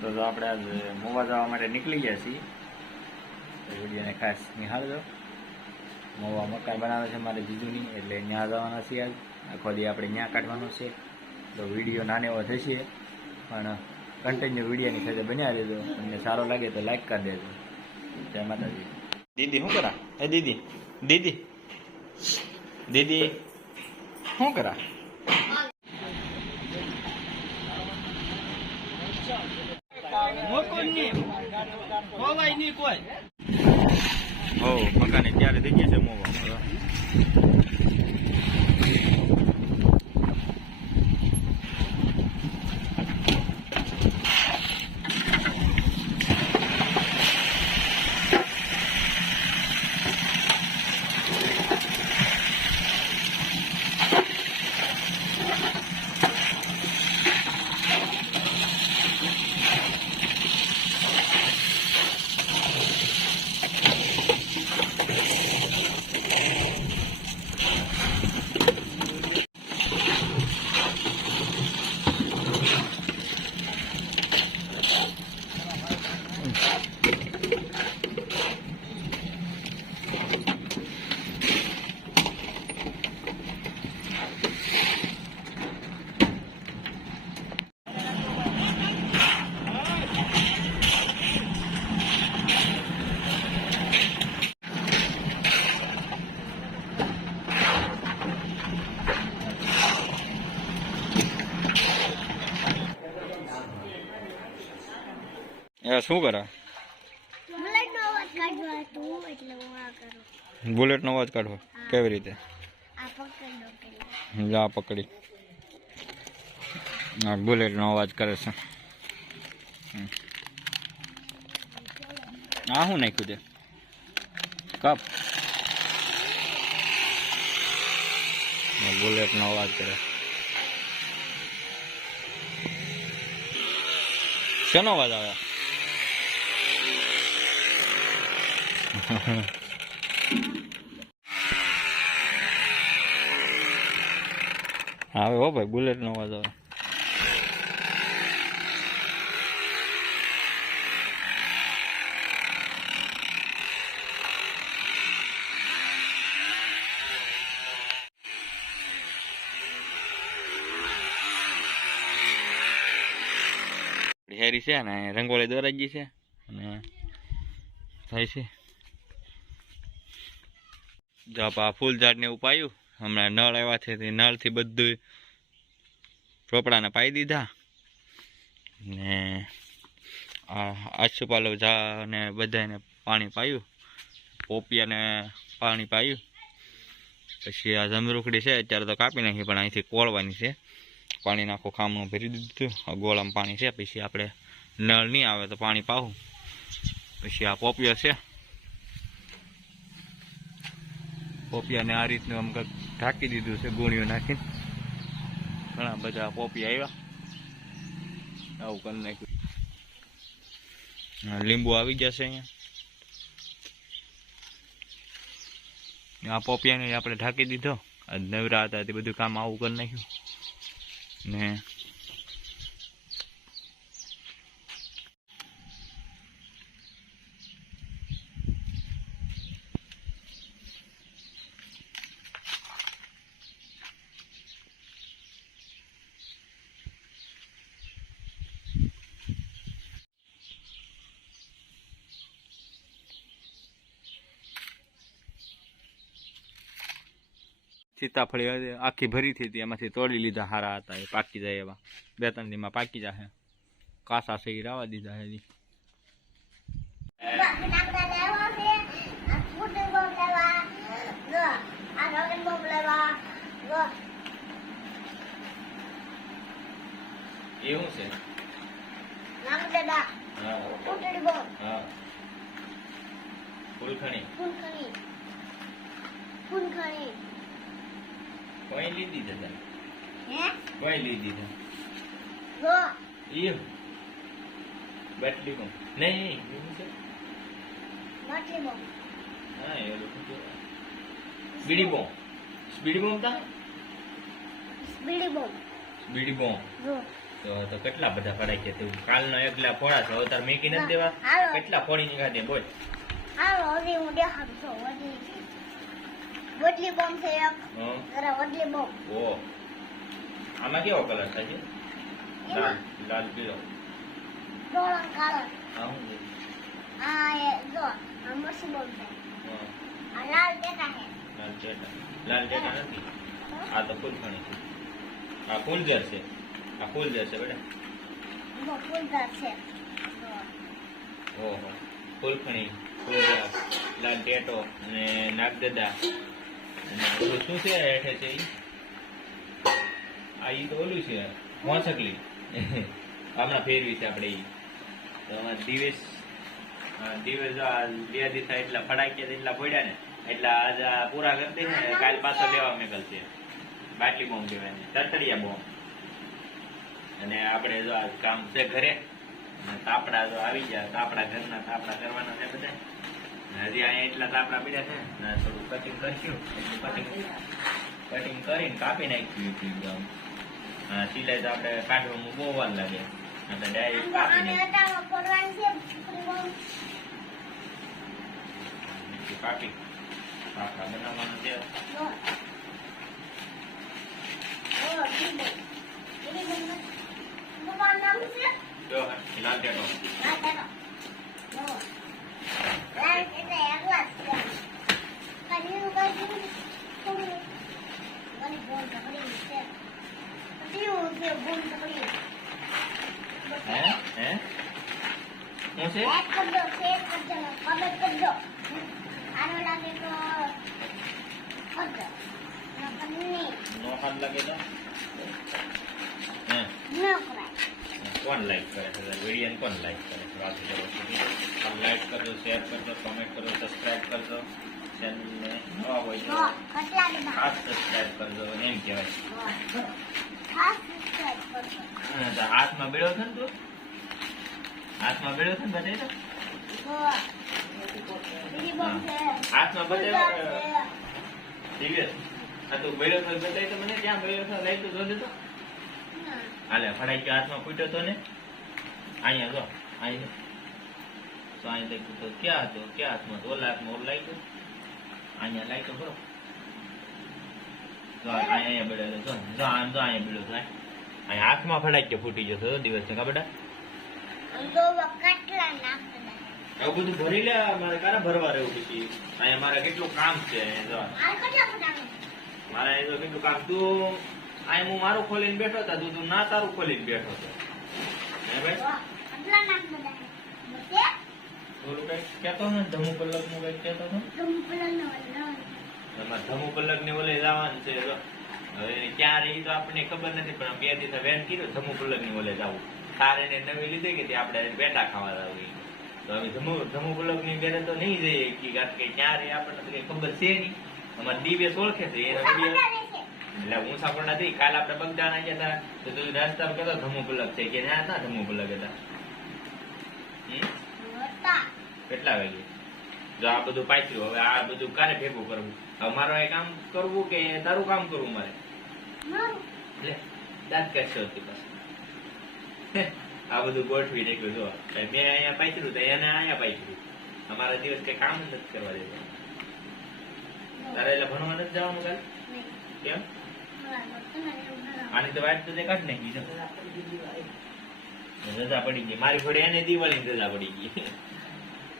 તો આપણે આજ મોવા જવા માટે નીકળી ગયા છીએ. વિડીયોને ખાસ નિહાળજો. મોવા મકાન બનાવે છે મારે જીજુની, એટલે ત્યાં જવાના છીએ. આજ આખો દી આપણે ત્યાં કાઢવાનો છે. તો વિડીયો નાનો એવો થશે, પણ કન્ટિન્યુ વિડીયોની સાથે બન્યા રહેજો. તમને સારો લાગે તો લાઈક કરી દેજો. જય માતાજી. દીદી શું કરા? એ દીદી દીદી દીદી શું કરા? હો મકાને ત્યારે થઈ ગયા છે મોવા. શું કરે? બુલેટનો અવાજ કાઢવો કેવી રીતે? જા પકડી. હા, બુલેટનો અવાજ કરે છે. આ શું નાખ્યું છે? કપ. બુલેટનો અવાજ કરે. શેનો અવાજ આવે? આવે હો ભાઈ, બુલેટ નો અવાજ આવે. હેરી છે ને રંગોળી દોરાઈ ગઈ છે અને થાય છે. જો આ ફૂલ ઝાડ ને ઉપાયું. હમણાં નળ આવ્યા છે, તે નળથી બધું રોપડાને પાઈ દીધા ને આસુપાલવ ઝાડ ને બધાને પાણી પાયું. પોપિયાને પાણી પાયું. પછી આ જમરૂખડી છે અત્યારે તો કાપી નાખી, પણ અહીંથી કોળવાની છે. પાણીનું આખું ખામણું ભરી દીધું. ગોળામાં પાણી છે. પછી આપણે નળ નહીં આવે તો પાણી પાવું. પછી આ પોપિયા છે. પોપિયાને આ રીતનું આમ કંઈક ઢાંકી દીધું છે ગોળીઓ નાખીને. ઘણા બધા પોપિયા આવ્યા. આવું કરી નાખ્યું. લીંબુ આવી જશે અહીંયા. આ પોપિયાને આપણે ઢાંકી દીધો. નવરા હતા તે બધું કામ આવું કરી નાખ્યું ને સીતાફળી આખી ભરી હતી, એમાંથી તોડી લીધા. હારા હતા, એ પાકી જાય એવા. 2-3 દીમાં પાકી જાય. કાસા છે એ રાવા દીધા. હજી એવું છે. ફૂલખણી કોઈ લીધી દાદા? કોઈ લીધી દાદા? બેટલી બોમ્બ નહીં. હા, એ બીડી બોમ્બ. બીડી બોમ્બ તા બીડી બોમ્બ તો કેટલા બધા ફડાઈ ગયા તું કાલનો એકલા ફોડા છે હવે તાર મેકી નથી દેવા હાલો. કેટલા ફોડી નીકળ્યા દે બોલ હાલો હવે હું દેખાડું છું વડલી બોમ્બ છે એક હં. જરા વડલી બોમ્બ ઓ આમાં કેવો કલર થાય છે લાલ લાલ પીળો ધોળો કાળો આ શું છે? આ એ જો આ મરસી બોમ્બ છે હં. આ લાલ ટેટા છે લાલ ટેટા નથી આ તો ફૂલખણી છે આ ફૂલઝર છે આ ફૂલઝર છે બેટા જો ફૂલદાર છે ઓહો ફૂલખણી ફૂલઝર લાલ ટેટો અને નાગદદા અને ઓલું શું છે હેઠે છે ઈ આ ઈ તો ઓલું છે મોસકલી હમણાં ફેરવી છે આપણે ઈ તો આમાં દિવસ દિવસ આ 2 દિવસ એટલા ફડાક્યા એટલા પડ્યા ને એટલા આજ આ પૂરા કરી દે ને કાલ પાછો લેવા મેકલશે બાટલી બોમ્બ કહેવાય ને તરતરિયા બોમ્બ અને આપણે જો આ કામ છે ઘરે અને તાપડા જો આવી ગયા તાપડા ઘરના તાપડા કરવાના છે બધા અને હજી અહીંયા એટલા તાપડા પડ્યા છે ને થોડું કટિંગ કરશું કટિંગ કરીને કાપી નાખ્યું એકદમ સિલાઈ તો આપણે કાઢવામાં બહુ વાર લાગે એટલે ડાયરેક્ટ કાપી આને નાખ્યું હટાવો પડવાની છે છોકરી બોમ્બ કાપી તાપડા બનાવવાના છે જો ઓ બીબો બીબો મોબાઈલ નામ છે જો લાલ ટેટો લાલ ટેટો જો લાલ ટેટો એકલા છે કડીનું કઈ થોડું મને બોમ્બ પકડી છે દીવું છે બોમ્બ પકડી હે હે શું છે એક કરજો સેટ કરજો કમેન્ટ કરજો આનો લાગે તો કરજો નકરની નો હાથ લાગે તો હે ન કરાય કોણ લાઈક કરે છે વિડીયો કોણ લાઈક કરે છે વાત કરો તમે લાઈક કરજો શેર કરજો કમેન્ટ કરજો સબસ્ક્રાઇબ કરજો ચેનલને નવા હોય તો કેટલા બધા ખાસ સબસ્ક્રાઇબ કરજો એમ કહેવાય ખાસ સબસ્ક્રાઇબ કરજો હા, તો હાથમાં બેડો છે ને તું હાથમાં બેડો છે ને બતાવી તો બીજી બોમ્બ છે હાથમાં ફૂલદાર બતાવ્યો છે. દિવ્ય આ તું બેડો તો બતાવી તો મને ક્યાં બેડો તો લઈ તો જોજે તો હાલે ફડાઈ ગયો હાથમાં ફૂટ્યો તો ને અહીંયા જો અહીંયા તો અહીંયા દેખ્યું તો ક્યાં હતો ક્યાં હાથમાં તો ઓલા હાથમાં ઓલ લાગ્યો અહીંયા લાગ્યો ખરો જો અહીંયા બેડેલો જો જો આમ જો અહીંયા બેડો થાય અહીંયા હાથમાં ફડાઈ ગયો ફૂટી ગયો તો દિવસ છે કા બેટા આમ તો કેટલા નાખતા આવું બધું ભરી લે મારે કારા ભરવા રહેવું પછી અહીંયા મારે કેટલું કામ છે જો આ કેટલા બધા મારે એ તો કેટલું કામ તું અહીંયા હું મારું ખોલીને બેઠો હતા તું ના તારું ખોલીને બેઠો હતો હે ભાઈ કેટલા નાખ બધા બસે થોડું કઈક કહેતો ને ધમુ પલ્લક નું કઈક કહેતો હતો ગંપલા નો એમાં ધમુ પલ્લક ને ઓલે જવાનું છે જો હવે ક્યાં રહી તો આપણને ખબર નથી પણ 2 દિવસ વેન કર્યો ધમુ પલ્લક ની ઓલે જવું તારે એને નવી લીધી કે આપણે બેટા ખાવા જવું તો હવે ધમુ પલ્લક ની બેરે તો નહીં જઈએ કારણ કે ક્યાં રહી આપણને તો કઈ ખબર છે નહીં અમારે દિવસ ઓળખે છે એનો વિડીયો એટલે હું સાંભળ નથી કાલ આપણે બગદાણા ગયા હતા તો તું રસ્તા પર કહેતો ધમુ પલ્લક છે કે ના ધમુ પલ્લક હતા કેટલા વાગે જો આ બધું પાછું હવે આ બધું કારે ભેગું કરવું હવે મારો એ કામ કરવું કે તારું કામ કરવું મારે લે દાંત કાઢશો હતી પાછું આ બધું ગોઠવી નાખ્યું જો મેં અહીંયા પાછરું તો એને અહીંયા પાછરું અમારા દિવસ કઈ કામ નથી કરવા દેતા તારે એટલે ભણવા નથી જવાનું કાલે કેમ આની તો વાત તો કાઢ નાખી છે રજા પડી ગઈ મારી જોડે એને દિવાળી રજા પડી ગઈ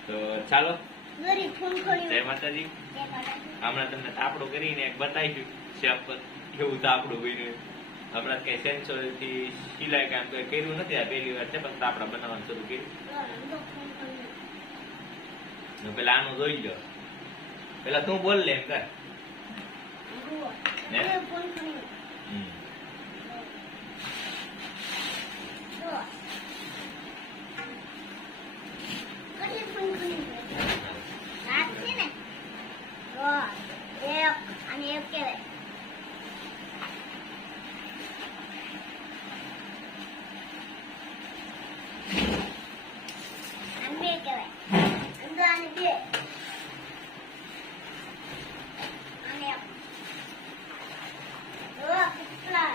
તો ચાલો જય માતાજી હમણાં તમને તાપડું કરીને એક બતાવીશું શેપ પર કેવું તાપડું બન્યું હમણાં કઈ સેન્સર થી સિલાઈ કામ કઈ કર્યું નથી આ પહેલી વાર છે પણ તાપડા બનાવવાનું શરૂ કર્યું પેલા આનું જોઈ લો પેલા તું બોલ લે એમ કર અને એક કહેવાય અને બે કહેવાય અને આને બે અને કેટલા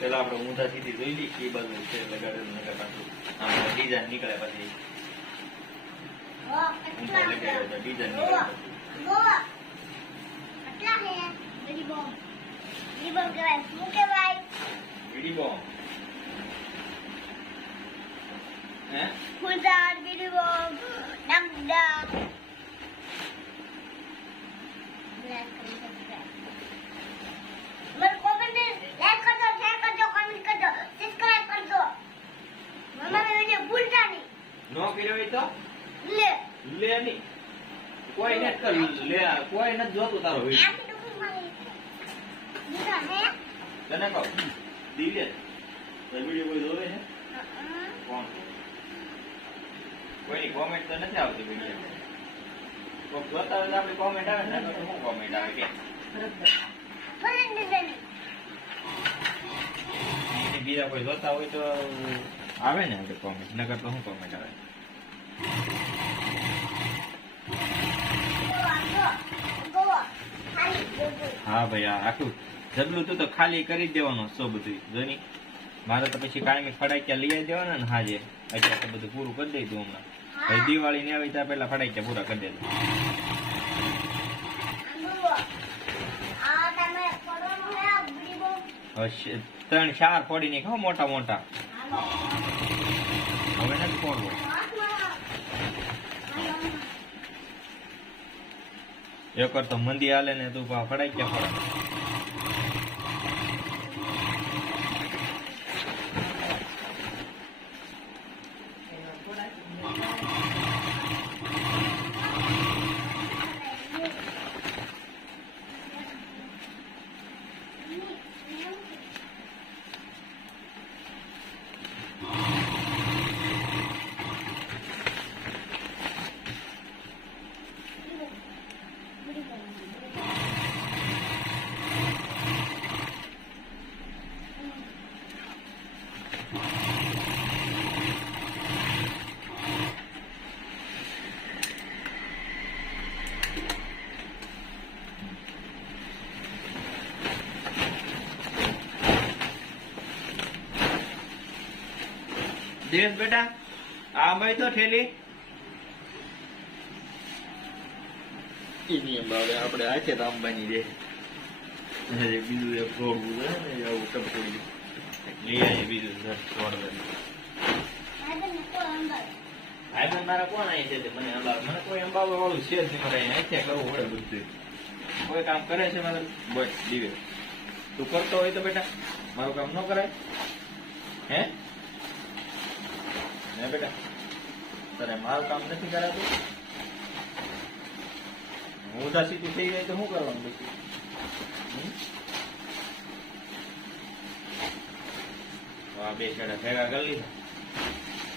પેલા આપણે ઊંધા સીધી જોઈ લઈએ કે બાજુ છે લગાડેલું નકર પાછું આમ ડિઝાઇન નીકળે પછી ઊંધા લગાડે તો ડિઝાઇન નીકળે પછી. ગોવા કેટલા હે બડી બોમ્બ કહેવાય શું કહેવાય બીડી બોમ્બ હે ફૂલદાર બડી બોમ્બ નમદા મર કોમેન્ટ લાઈક કરજો શેર કરજો કમેન્ટ કરજો સબસ્ક્રાઇબ કરજો મમ્મા વિડિયો ભૂલતા નહીં નો કર્યો હોય તો લે લે નહીં કોઈ ને કર લે કોઈ ન જોતું તારો વિડિયો આખી ડુકી મારી દીધા હે તને કહો દિલે તો વિડિયો કોઈ જોવે છે કોણ કોઈની કોમેન્ટ તો નથી આવતી વિડિયો કોઈ જોતા હોય તો આપણી કોમેન્ટ આવે ને તો શું કોમેન્ટ આવે કે ફરન ડિઝાઇન બીજા કોઈ જોતા હોય તો આવે ને આપણે કોમેન્ટ નકર તો શું કોમેન્ટ આવે ગોવા ખાલી ગોવા હા ભાઈ આ આખું જબલું તું તો ખાલી કરી જ દેવાનું સો બધું જોની મારે તો પછી કાયમી ફડાક્યા લઈ દેવાના ને હાજે અત્યારે તો બધું પૂરું કરી દઈ તું હમણાં પછી દિવાળી ને આવી ત્યાં પેલા ફડાક્યા પૂરા કરી દેજો આ તમે ફરવાનું હે બડી બોમ્બ હવે 3-4 ફોડી ની ખાઓ મોટા મોટા હવે નથી ફોડવો એક વાર તો મંદી હાલે ને તું ફડાક્યા ફડા દેશ બેટા આ ભાઈ તો ઠેલી એની બાબે આપણે આખે તો અંબાની દે બીજું એક છોડવું છે ને આવું ટપકોડી લઈ આવીએ બીજું છોડ દે ભાઈ મારા કોણ આવી છે મને અંબાવ મને કોઈ અંબાવવા વાળું છે જ નહીં મારે આખે કરવું પડે બધું કોઈ કામ કરે છે મારે બસ દિવે તું કરતો હોય તો બેટા મારું કામ ન કરાય હે હે બેટા તારે મારું કામ નથી કરાતું હું ઉદાસી તું થઈ જાય તો શું કરવાનું પછી આ બે છેડા ભેગા કરી લીધા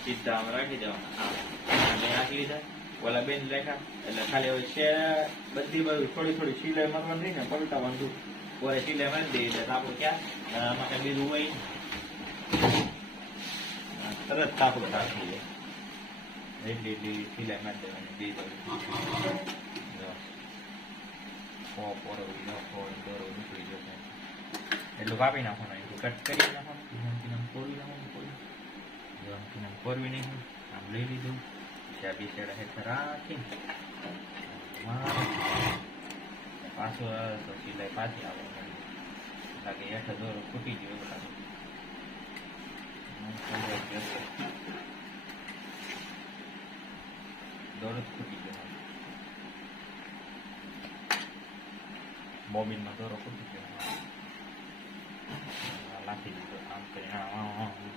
સીધા આમ રાખી દેવાના રાખી લીધા ઓલા બેન રાખ્યા એટલે ખાલી હવે છે બધી બાજુ થોડી થોડી સિલાઈ મારવાની રહી ને પલટાવાનું ઓરે સિલાઈ મારી દઈએ એટલે આપણું ક્યાં આમાં કઈ બીજું હોય તરત તાપડું રાખી જાય એટલી એટલી સિલાઈ મારી દેવાની બે બાજુ નીકળી જશે એટલું કાપી નાખવાનું એટલું કટ કરી નાખવાનું પોરવી નાખવાનું પોરવી નહીં આમ લઈ લીધું પછી બી સેડા હેઠળ રાખી પાછો તો સિલાઈ પાછી આવે લાગે હેઠળ દોરો ખૂટી ગયો દોરો જ ખૂટી ગયો બોબિનમાં દોરો ખૂટી ગયો લાખી દીધો આમ કરી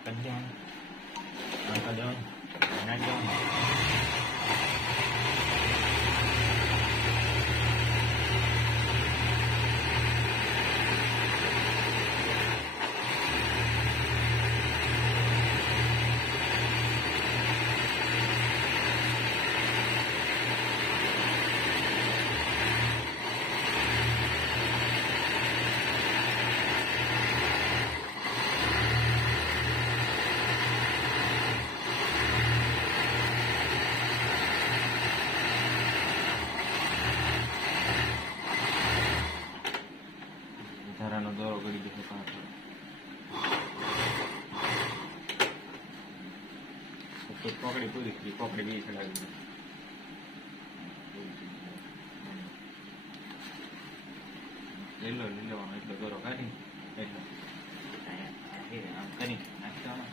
કરી દેવાનું નાખી દેવાનું ધારાનો દોરો કરી દીધો પાછો પકડી પૂરી થઈ પકડી બી ચડાવી લીલો લીલો એટલો દોરો કાઢી એટલો આમ કરી નાખવાનો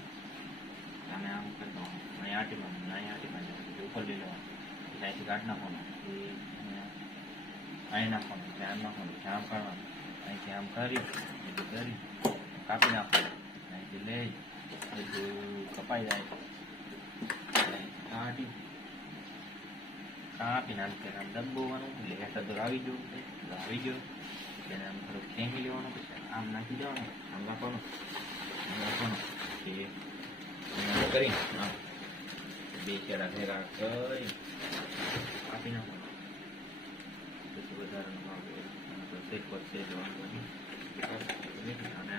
અને આમ કરતો અહીં આટીમાં ઉપર લીલો ત્યાંથી કાઢ નાખવાનો અહીં નાખવાનું ત્યાં નાખવાનું ત્યાં કરવાનું અહીંથી આમ કરી કાપી નાખવાનું અહીંથી લઈ બધું કપાઈ જાય કાપી નાખી આમ દબાવવાનું એટલે હેઠળ તો આવી ગયું તેને આમ થોડુંક ખેંચી લેવાનું પછી આમ નાખી દેવાનું આમ રાખવાનું કરી બે છેડા ભેગા કરી કાપી નાખવાનું પછી વધારાનું શેક પર શેક જવાનું અને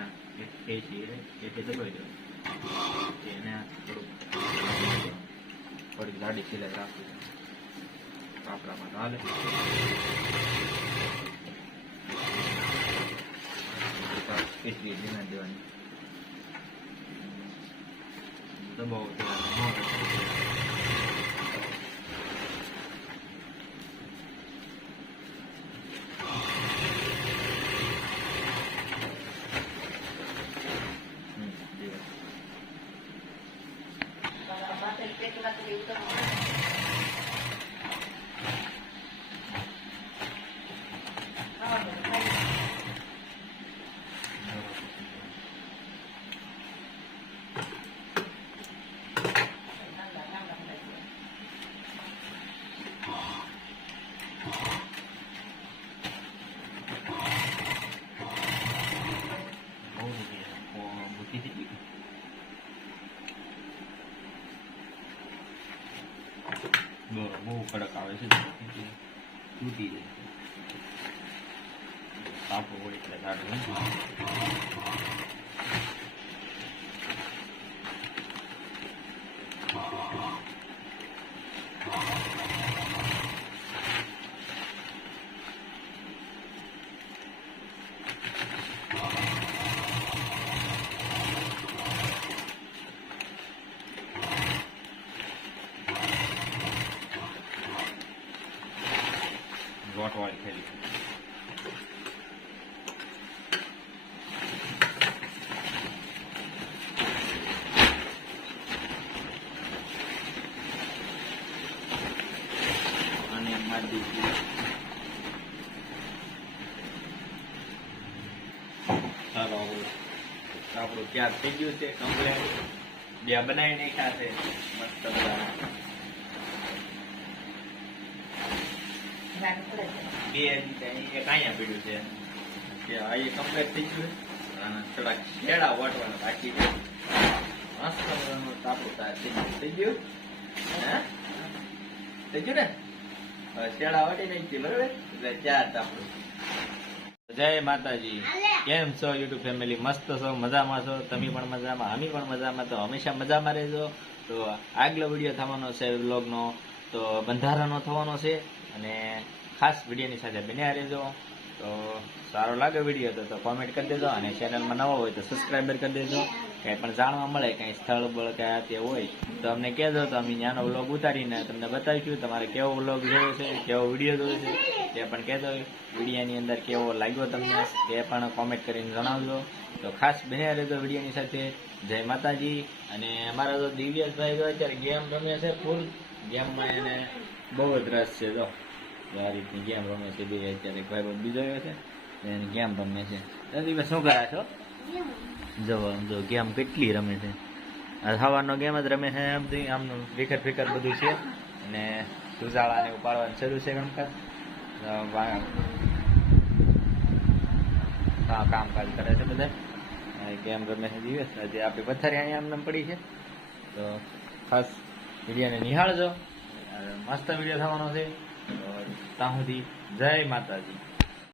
ખેંચી એટલે દબાઈ દેવાનું એને થોડીક જાડી સિલાઈ રાખવી કાપડામાં ચાલે એટલી ધીમે દેવાની દબાવો દોરો બહુ કડક આવે છે તૂટી જાય કાપો હોય એટલે જાડું રોટવાળી થયેલી અને મારી ચાલો આપણું ત્યાર થઈ ગયું છે કમ્પ્લેટ બે બનાવી નાખ્યા છે મસ્ત બધા બે એક અહીંયા પીડ્યું છે કે આ એ કમ્પ્લેટ થઈ ગયું અને થોડાક શેડા વાટવાના બાકી છે મસ્ત મજાનું તાપું થઈ ગયું હે થઈ ગયું ને હવે શેડા વાટી નાખી બરોબર એટલે ચાર તાપડું જય માતાજી કેમ છો યુટ્યુબ ફેમિલી મસ્ત છો મજામાં છો તમે પણ મજામાં અમે પણ મજામાં તો હંમેશા મજામાં રહેજો તો આગલો વિડીયો થવાનો છે વ્લોગનો તો બંધારાનો થવાનો છે અને ખાસ વિડીયોની સાથે બન્યા રહેજો તો સારો લાગે વિડીયો તો કોમેન્ટ કરી દેજો અને ચેનલમાં નવો હોય તો સબસ્ક્રાઈબર કરી દેજો કંઈ પણ જાણવા મળે કંઈ સ્થળ બળ કયા તે હોય તો અમને કહેજો તો અમે ત્યાંનો વ્લોગ ઉતારીને તમને બતાવીશું તમારે કેવો વ્લોગ જોયો છે કેવો વિડીયો જોયો છે તે પણ કહેજો વિડીયોની અંદર કેવો લાગ્યો તમને તે પણ કોમેન્ટ કરીને જણાવજો તો ખાસ બન્યા રહેજો વિડીયોની સાથે જય માતાજી અને અમારા તો દિવ્યેશભાઈ તો અત્યારે ગેમ રમે છે ફૂલ ગેમમાં એને બહુ જ રસ છે જો આ રીતની ગેમ રમે છે બે અત્યારે ભાઈ બીજો છે એની ગેમ રમે છે તમે શું કર્યા છો જો ગેમ કેટલી રમે છે આ સવારનો ગેમ જ રમે છે એમ આમનું વિકેટ ફિકર બધું છે અને સુજાળાને ઉપાડવાનું શરૂ છે ગમકાજ કામકાજ કરે છે બધા ગેમ રમે છે દિવસ હજી આપણી પથારી અહીંયા આમને પડી છે તો ખાસ વિડીયોને નિહાળજો મસ્ત વિડીયો થવાનો છે તો ત્યાં સુધી જય માતાજી.